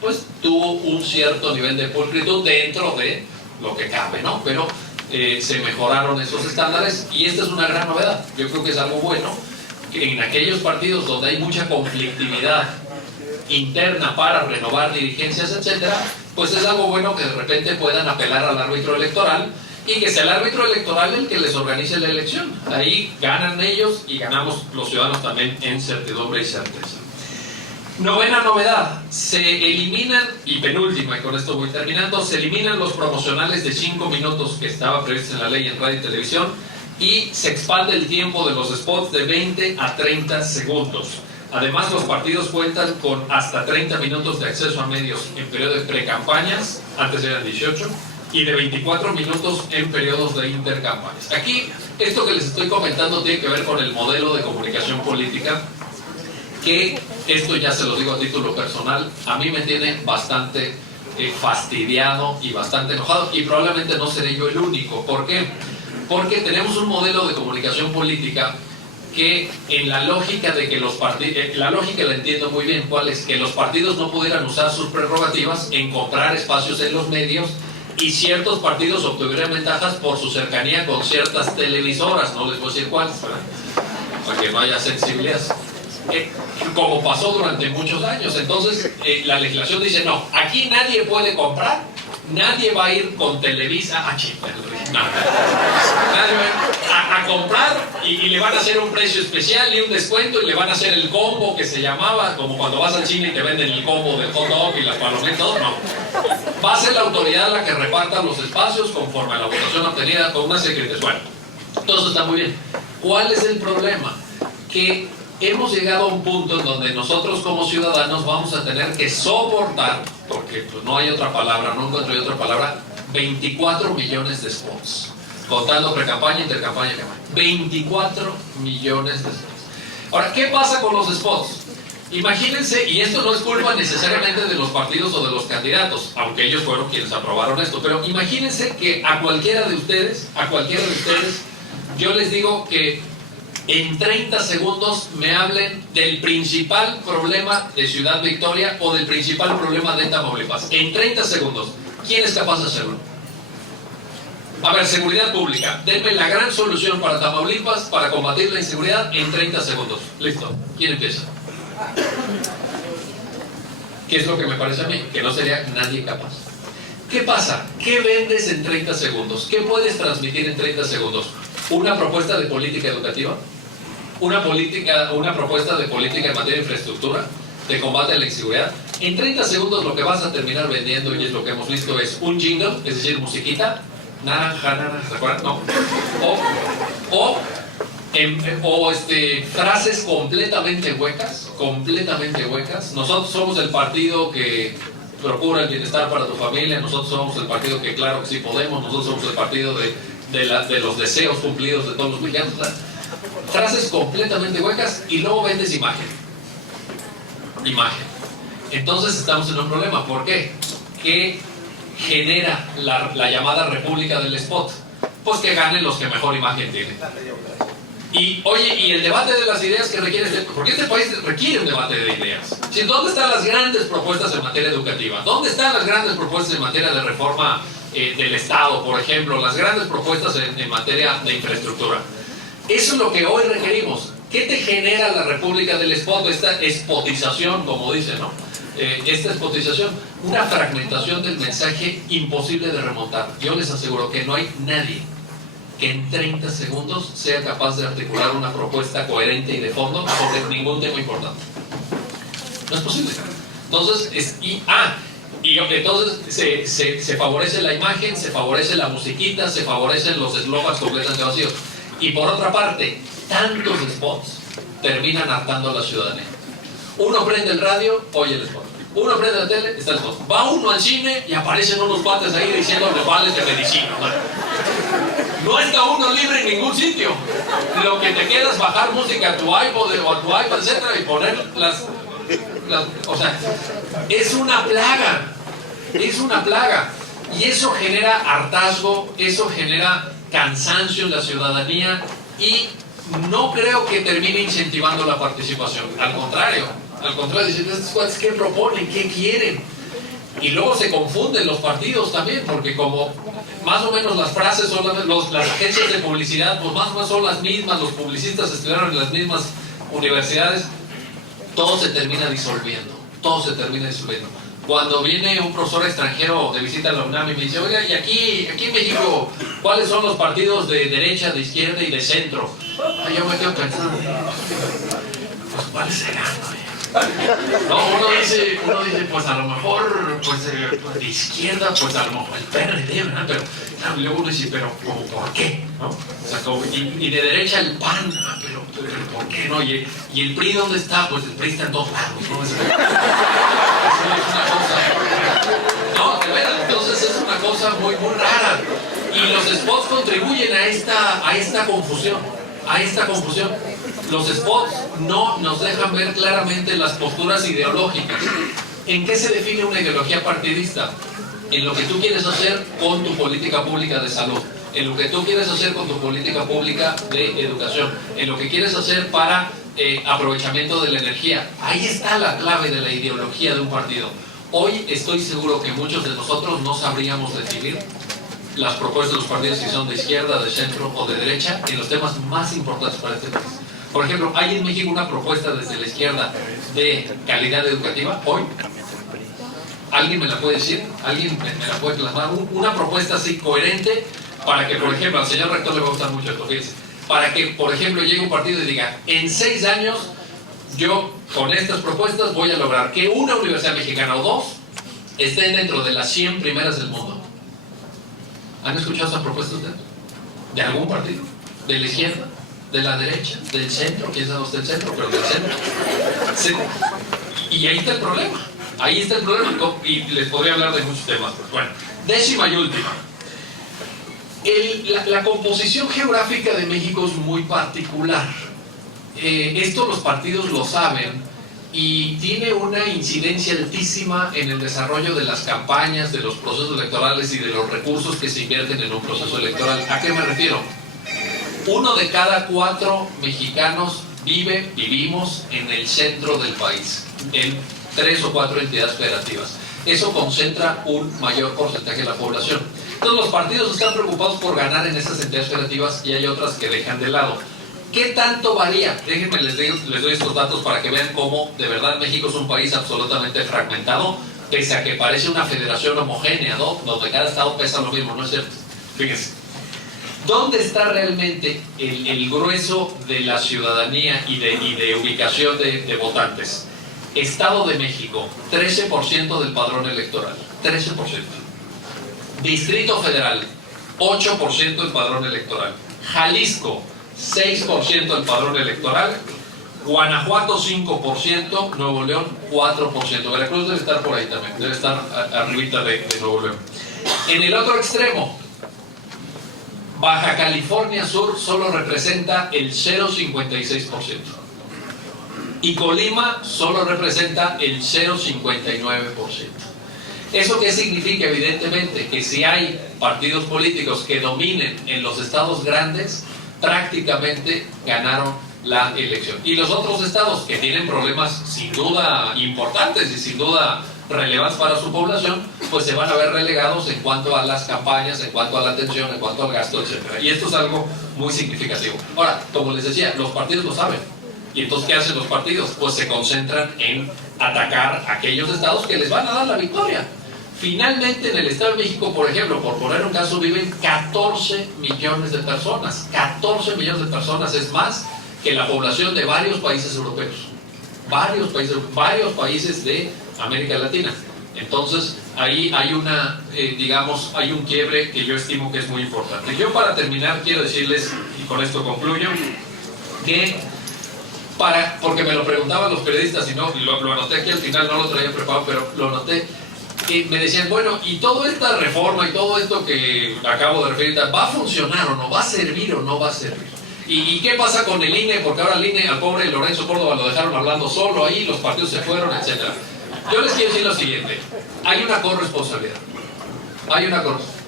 pues tuvo un cierto nivel de pulcritud dentro de lo que cabe, ¿no? Pero se mejoraron esos estándares, y esta es una gran novedad. Yo creo que es algo bueno, que en aquellos partidos donde hay mucha conflictividad interna para renovar dirigencias, etcétera, pues es algo bueno que de repente puedan apelar al árbitro electoral, y que sea el árbitro electoral el que les organice la elección. Ahí ganan ellos y ganamos los ciudadanos también en certidumbre y certeza. Novena novedad: se eliminan, y penúltima, y con esto voy terminando, se eliminan los promocionales de 5 minutos que estaba previsto en la ley en radio y televisión, y se expande el tiempo de los spots de 20 a 30 segundos. Además, los partidos cuentan con hasta 30 minutos de acceso a medios en periodo de precampañas, antes eran 18, y de 24 minutos en periodos de intercampañas. Aquí, esto que les estoy comentando tiene que ver con el modelo de comunicación política, que esto ya se lo digo a título personal, a mí me tiene bastante fastidiado y bastante enojado, y probablemente no seré yo el único. ¿Por qué? Porque tenemos un modelo de comunicación política que, en la lógica de que los partidos, la lógica la entiendo muy bien, ¿cuál es? Que los partidos no pudieran usar sus prerrogativas en comprar espacios en los medios, y ciertos partidos obtuvieran ventajas por su cercanía con ciertas televisoras, no les voy a decir cuáles, ¿verdad? Para que no haya sensibilidad, como pasó durante muchos años. Entonces la legislación dice: no, aquí nadie puede comprar, nadie va a ir con Televisa a China, nadie va a comprar, y le van a hacer un precio especial y un descuento, y le van a hacer el combo que se llamaba, como cuando vas al cine y te venden el combo del hot dog y las palomitas. No, va a ser la autoridad la que reparta los espacios conforme a la votación obtenida con una secretaría. Bueno, todo eso está muy bien. ¿Cuál es el problema? Que hemos llegado a un punto en donde nosotros como ciudadanos vamos a tener que soportar, porque pues, no hay otra palabra, no encuentro otra palabra, 24 millones de spots, contando pre-campaña, intercampaña, campaña. 24 millones de spots. Ahora, ¿qué pasa con los spots? Imagínense, y esto no es culpa necesariamente de los partidos o de los candidatos, aunque ellos fueron quienes aprobaron esto, pero imagínense que a cualquiera de ustedes, yo les digo que en 30 segundos me hablen del principal problema de Ciudad Victoria o del principal problema de Tamaulipas. En 30 segundos. ¿Quién es capaz de hacerlo? A ver, seguridad pública. Denme la gran solución para Tamaulipas para combatir la inseguridad en 30 segundos. Listo. ¿Quién empieza? ¿Qué es lo que me parece a mí? Que no sería nadie capaz. ¿Qué pasa? ¿Qué vendes en 30 segundos? ¿Qué puedes transmitir en 30 segundos? ¿Una propuesta de política educativa? ¿Una propuesta de política en materia de infraestructura? ¿De combate a la inseguridad? En 30 segundos lo que vas a terminar vendiendo, y es lo que hemos visto, es un jingle, es decir, musiquita, naranja, ¿se acuerdan? No. O frases completamente huecas. Nosotros somos el partido que procura el bienestar para tu familia, nosotros somos el partido que claro que sí podemos, nosotros somos el partido de los deseos cumplidos de todos los mexicanos. Frases completamente huecas, y luego vendes imagen. Entonces estamos en un problema. ¿Por qué? ¿Qué genera la llamada república del spot? Pues que ganen los que mejor imagen tienen. Y oye, y el debate de las ideas que requiere, porque este país requiere un debate de ideas. ¿Sí? ¿Dónde están las grandes propuestas en materia educativa? ¿Dónde están las grandes propuestas en materia de reforma del Estado, por ejemplo? Las grandes propuestas en materia de infraestructura. Eso es lo que hoy requerimos. ¿Qué te genera la república del spot? Esta spotización, como dicen, ¿no? esta espotización, una fragmentación del mensaje imposible de remontar. Yo les aseguro que no hay nadie que en 30 segundos sea capaz de articular una propuesta coherente y de fondo sobre ningún tema importante. No es posible. Entonces, entonces se favorece la imagen, se favorece la musiquita, se favorecen los eslogans completamente vacíos. Y por otra parte, tantos spots terminan hartando a la ciudadanía. Uno prende el radio, oye el spot. Uno prende la tele, está el spot. Va uno al cine y aparecen unos cuates ahí diciendo vales de medicina. No está uno libre en ningún sitio. Lo que te queda es bajar música a tu iPod o a tu iPad, etcétera, y poner o sea, es una plaga. Es una plaga. Y eso genera hartazgo, eso genera cansancio en la ciudadanía y no creo que termine incentivando la participación. Al contrario, dicen, ¿estos cuates qué proponen? ¿Qué quieren? Y luego se confunden los partidos también, porque como más o menos las frases son las agencias de publicidad, pues más o menos son las mismas, los publicistas estudiaron en las mismas universidades, todo se termina disolviendo, Cuando viene un profesor extranjero de visita a la UNAM y me dice, oiga, y aquí en México, ¿cuáles son los partidos de derecha, de izquierda y de centro? Yo me quedo pensando, pues ¿cuáles serán? No, uno dice, pues a lo mejor, pues de izquierda, pues a lo mejor el PRD, ¿verdad? Pero luego uno dice, pero ¿cómo, por qué? ¿No? O sea, y de derecha el PAN, pero ¿por qué no? Y el PRI, ¿dónde está? Pues el PRI está en todos lados, ¿no? Es una cosa, no, de veras, entonces es una cosa muy, muy rara. Y los spots contribuyen a esta confusión. Los spots no nos dejan ver claramente las posturas ideológicas. ¿En qué se define una ideología partidista? En lo que tú quieres hacer con tu política pública de salud, en lo que tú quieres hacer con tu política pública de educación, en lo que quieres hacer para aprovechamiento de la energía. Ahí está la clave de la ideología de un partido. Hoy estoy seguro que muchos de nosotros no sabríamos definir las propuestas de los partidos si son de izquierda, de centro o de derecha en los temas más importantes para este país. Por ejemplo, ¿hay en México una propuesta desde la izquierda de calidad educativa hoy? ¿Alguien me la puede decir? ¿Alguien me la puede plasmar? Una propuesta así coherente para que, por ejemplo, al señor rector le va a gustar mucho esto, fíjense, para que, por ejemplo, llegue un partido y diga, en 6 años, yo con estas propuestas voy a lograr que una universidad mexicana o 2 estén dentro de las 100 primeras del mundo. ¿Han escuchado esas propuestas ustedes? ¿De algún partido? ¿De la izquierda? ¿De la derecha? ¿Del centro? ¿Quién sabe usted del centro? Pero del centro. Sí. Y ahí está el problema. Y les podría hablar de muchos temas. Bueno, décima y última. La composición geográfica de México es muy particular. Esto los partidos lo saben y tiene una incidencia altísima en el desarrollo de las campañas, de los procesos electorales y de los recursos que se invierten en un proceso electoral. ¿A qué me refiero? 1 de cada 4 mexicanos vivimos en el centro del país, en 3 o 4 entidades federativas. Eso concentra un mayor porcentaje de la población. Entonces los partidos están preocupados por ganar en estas entidades federativas y hay otras que dejan de lado. ¿Qué tanto varía? Déjenme les doy estos datos para que vean cómo de verdad México es un país absolutamente fragmentado, pese a que parece una federación homogénea, ¿no? Donde cada estado pesa lo mismo, ¿no es cierto? Fíjense. ¿Dónde está realmente el grueso de la ciudadanía y de ubicación de votantes? Estado de México, 13% del padrón electoral, 13%. Distrito Federal, 8% del padrón electoral. Jalisco, 6% del padrón electoral. Guanajuato, 5%. Nuevo León, 4%. Veracruz debe estar por ahí también, debe estar arribita de Nuevo León. En el otro extremo, Baja California Sur solo representa el 0,56%. Y Colima solo representa el 0,59%. ¿Eso qué significa? Evidentemente que si hay partidos políticos que dominen en los estados grandes, prácticamente ganaron la elección. Y los otros estados que tienen problemas sin duda importantes y sin duda relevantes para su población, pues se van a ver relegados en cuanto a las campañas, en cuanto a la atención, en cuanto al gasto, etc. Y esto es algo muy significativo. Ahora, como les decía, los partidos lo saben. Y entonces, ¿qué hacen los partidos? Pues se concentran en atacar a aquellos estados que les van a dar la victoria. Finalmente, en el Estado de México, por ejemplo, por poner un caso, viven 14 millones de personas. 14 millones de personas es más que la población de varios países europeos. Varios países de América Latina. Entonces, ahí hay hay un quiebre que yo estimo que es muy importante. Yo, para terminar, quiero decirles, y con esto concluyo, que porque me lo preguntaban los periodistas y lo anoté aquí al final, no lo traía preparado, pero lo anoté. Me decían, bueno, y toda esta reforma y todo esto que acabo de referir, ¿va a funcionar o no? ¿Va a servir o no va a servir? ¿Y qué pasa con el INE? Porque ahora el INE, al pobre Lorenzo Córdoba, lo dejaron hablando solo ahí, los partidos se fueron, etc. Yo les quiero decir lo siguiente: hay una corresponsabilidad.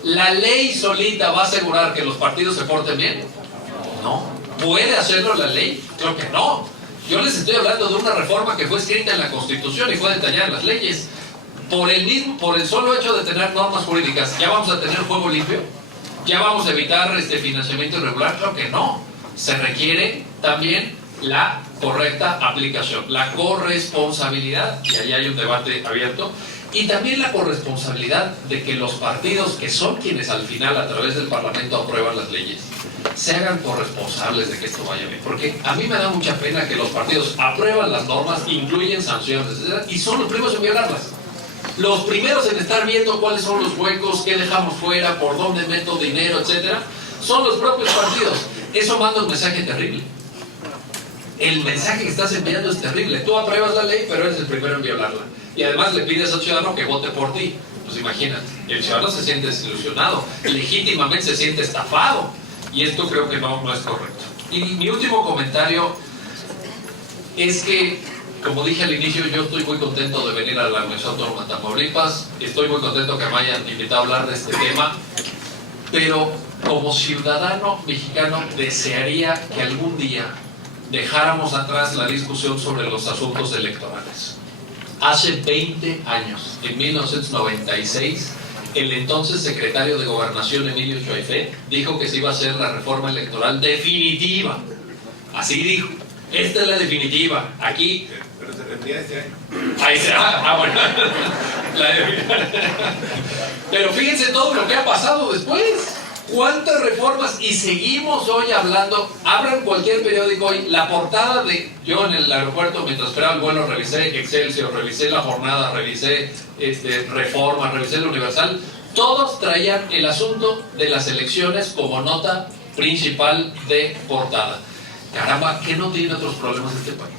¿La ley solita va a asegurar que los partidos se porten bien? No. ¿Puede hacerlo la ley? Creo que no. Yo les estoy hablando de una reforma que fue escrita en la Constitución y fue detallada en las leyes. Por el solo hecho de tener normas jurídicas, ¿ya vamos a tener juego limpio? ¿Ya vamos a evitar financiamiento irregular? Creo que no. Se requiere también la correcta aplicación, la corresponsabilidad, y ahí hay un debate abierto, y también la corresponsabilidad de que los partidos, que son quienes al final a través del Parlamento aprueban las leyes, se hagan corresponsables de que esto vaya bien. Porque a mí me da mucha pena que los partidos aprueban las normas, incluyen sanciones, etc., y son los primeros en violarlas. Los primeros en estar viendo cuáles son los huecos, qué dejamos fuera, por dónde meto dinero, etc., son los propios partidos. Eso manda un mensaje terrible. El mensaje que estás enviando es terrible. Tú apruebas la ley, pero eres el primero en violarla. Y además le pides al ciudadano que vote por ti. Pues imagínate, el ciudadano se siente desilusionado, legítimamente se siente estafado. Y esto creo que no es correcto. Y mi último comentario es que, como dije al inicio, yo estoy muy contento de venir a la Universidad Autónoma de Tamaulipas. Estoy muy contento que me hayan invitado a hablar de este tema. Pero como ciudadano mexicano desearía que algún día dejáramos atrás la discusión sobre los asuntos electorales. Hace 20 años, en 1996, el entonces secretario de Gobernación, Emilio Choaifé, dijo que se iba a hacer la reforma electoral definitiva. Así dijo. Esta es la definitiva. Aquí... Pero se tendría este año. Ahí se... bueno. Pero fíjense todo lo que ha pasado después. ¿Cuántas reformas? Y seguimos hoy hablando. Abran cualquier periódico hoy. La portada de... Yo en el aeropuerto, mientras esperaba el vuelo, revisé Excelsior, revisé La Jornada, revisé Reforma, revisé El Universal. Todos traían el asunto de las elecciones como nota principal de portada. Caramba, ¿qué no tiene otros problemas este país?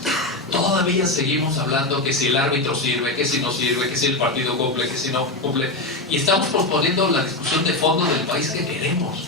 Todavía seguimos hablando que si el árbitro sirve, que si no sirve, que si el partido cumple, que si no cumple. Y estamos posponiendo la discusión de fondo del país que queremos.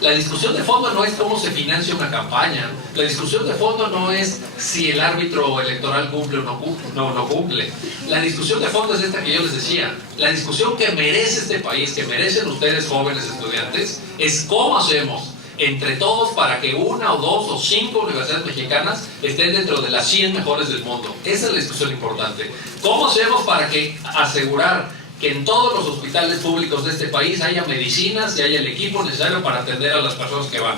La discusión de fondo no es cómo se financia una campaña. La discusión de fondo no es si el árbitro electoral cumple o no cumple. La discusión de fondo es esta que yo les decía. La discusión que merece este país, que merecen ustedes jóvenes estudiantes, es cómo hacemos entre todos para que 1 o 2 o 5 universidades mexicanas estén dentro de las 100 mejores del mundo. Esa es la discusión importante. ¿Cómo hacemos para asegurar que en todos los hospitales públicos de este país haya medicinas y haya el equipo necesario para atender a las personas que van?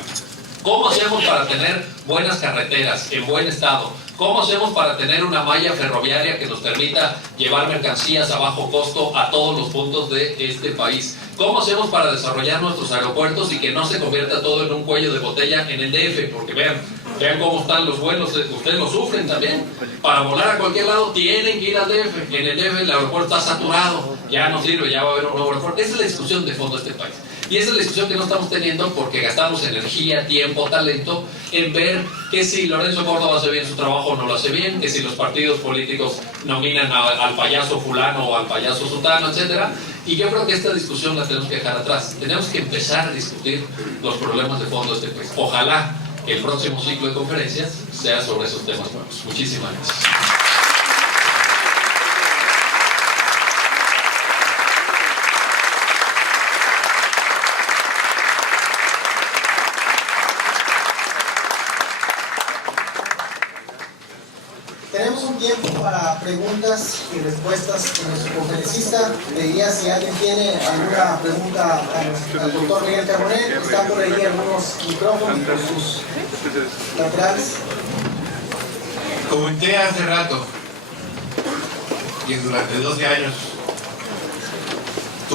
¿Cómo hacemos para tener buenas carreteras en buen estado? ¿Cómo hacemos para tener una malla ferroviaria que nos permita llevar mercancías a bajo costo a todos los puntos de este país? ¿Cómo hacemos para desarrollar nuestros aeropuertos y que no se convierta todo en un cuello de botella en el DF? Porque vean cómo están los vuelos, ustedes lo sufren también. Para volar a cualquier lado tienen que ir al DF. En el DF el aeropuerto está saturado, ya no sirve, ya va a haber un nuevo aeropuerto. Esa es la discusión de fondo de este país. Y esa es la discusión que no estamos teniendo porque gastamos energía, tiempo, talento en ver que si Lorenzo Córdoba hace bien su trabajo o no lo hace bien, que si los partidos políticos nominan al payaso fulano o al payaso sutano, etc. Y yo creo que esta discusión la tenemos que dejar atrás. Tenemos que empezar a discutir los problemas de fondo de este país. Ojalá que el próximo ciclo de conferencias sea sobre esos temas nuevos. Muchísimas gracias. Tenemos un tiempo para preguntas y respuestas de nuestro conferencista. Pediría si alguien tiene alguna pregunta al doctor Miguel Carbonell. Están por ahí algunos micrófonos por sus laterales. Comenté hace rato que durante 12 años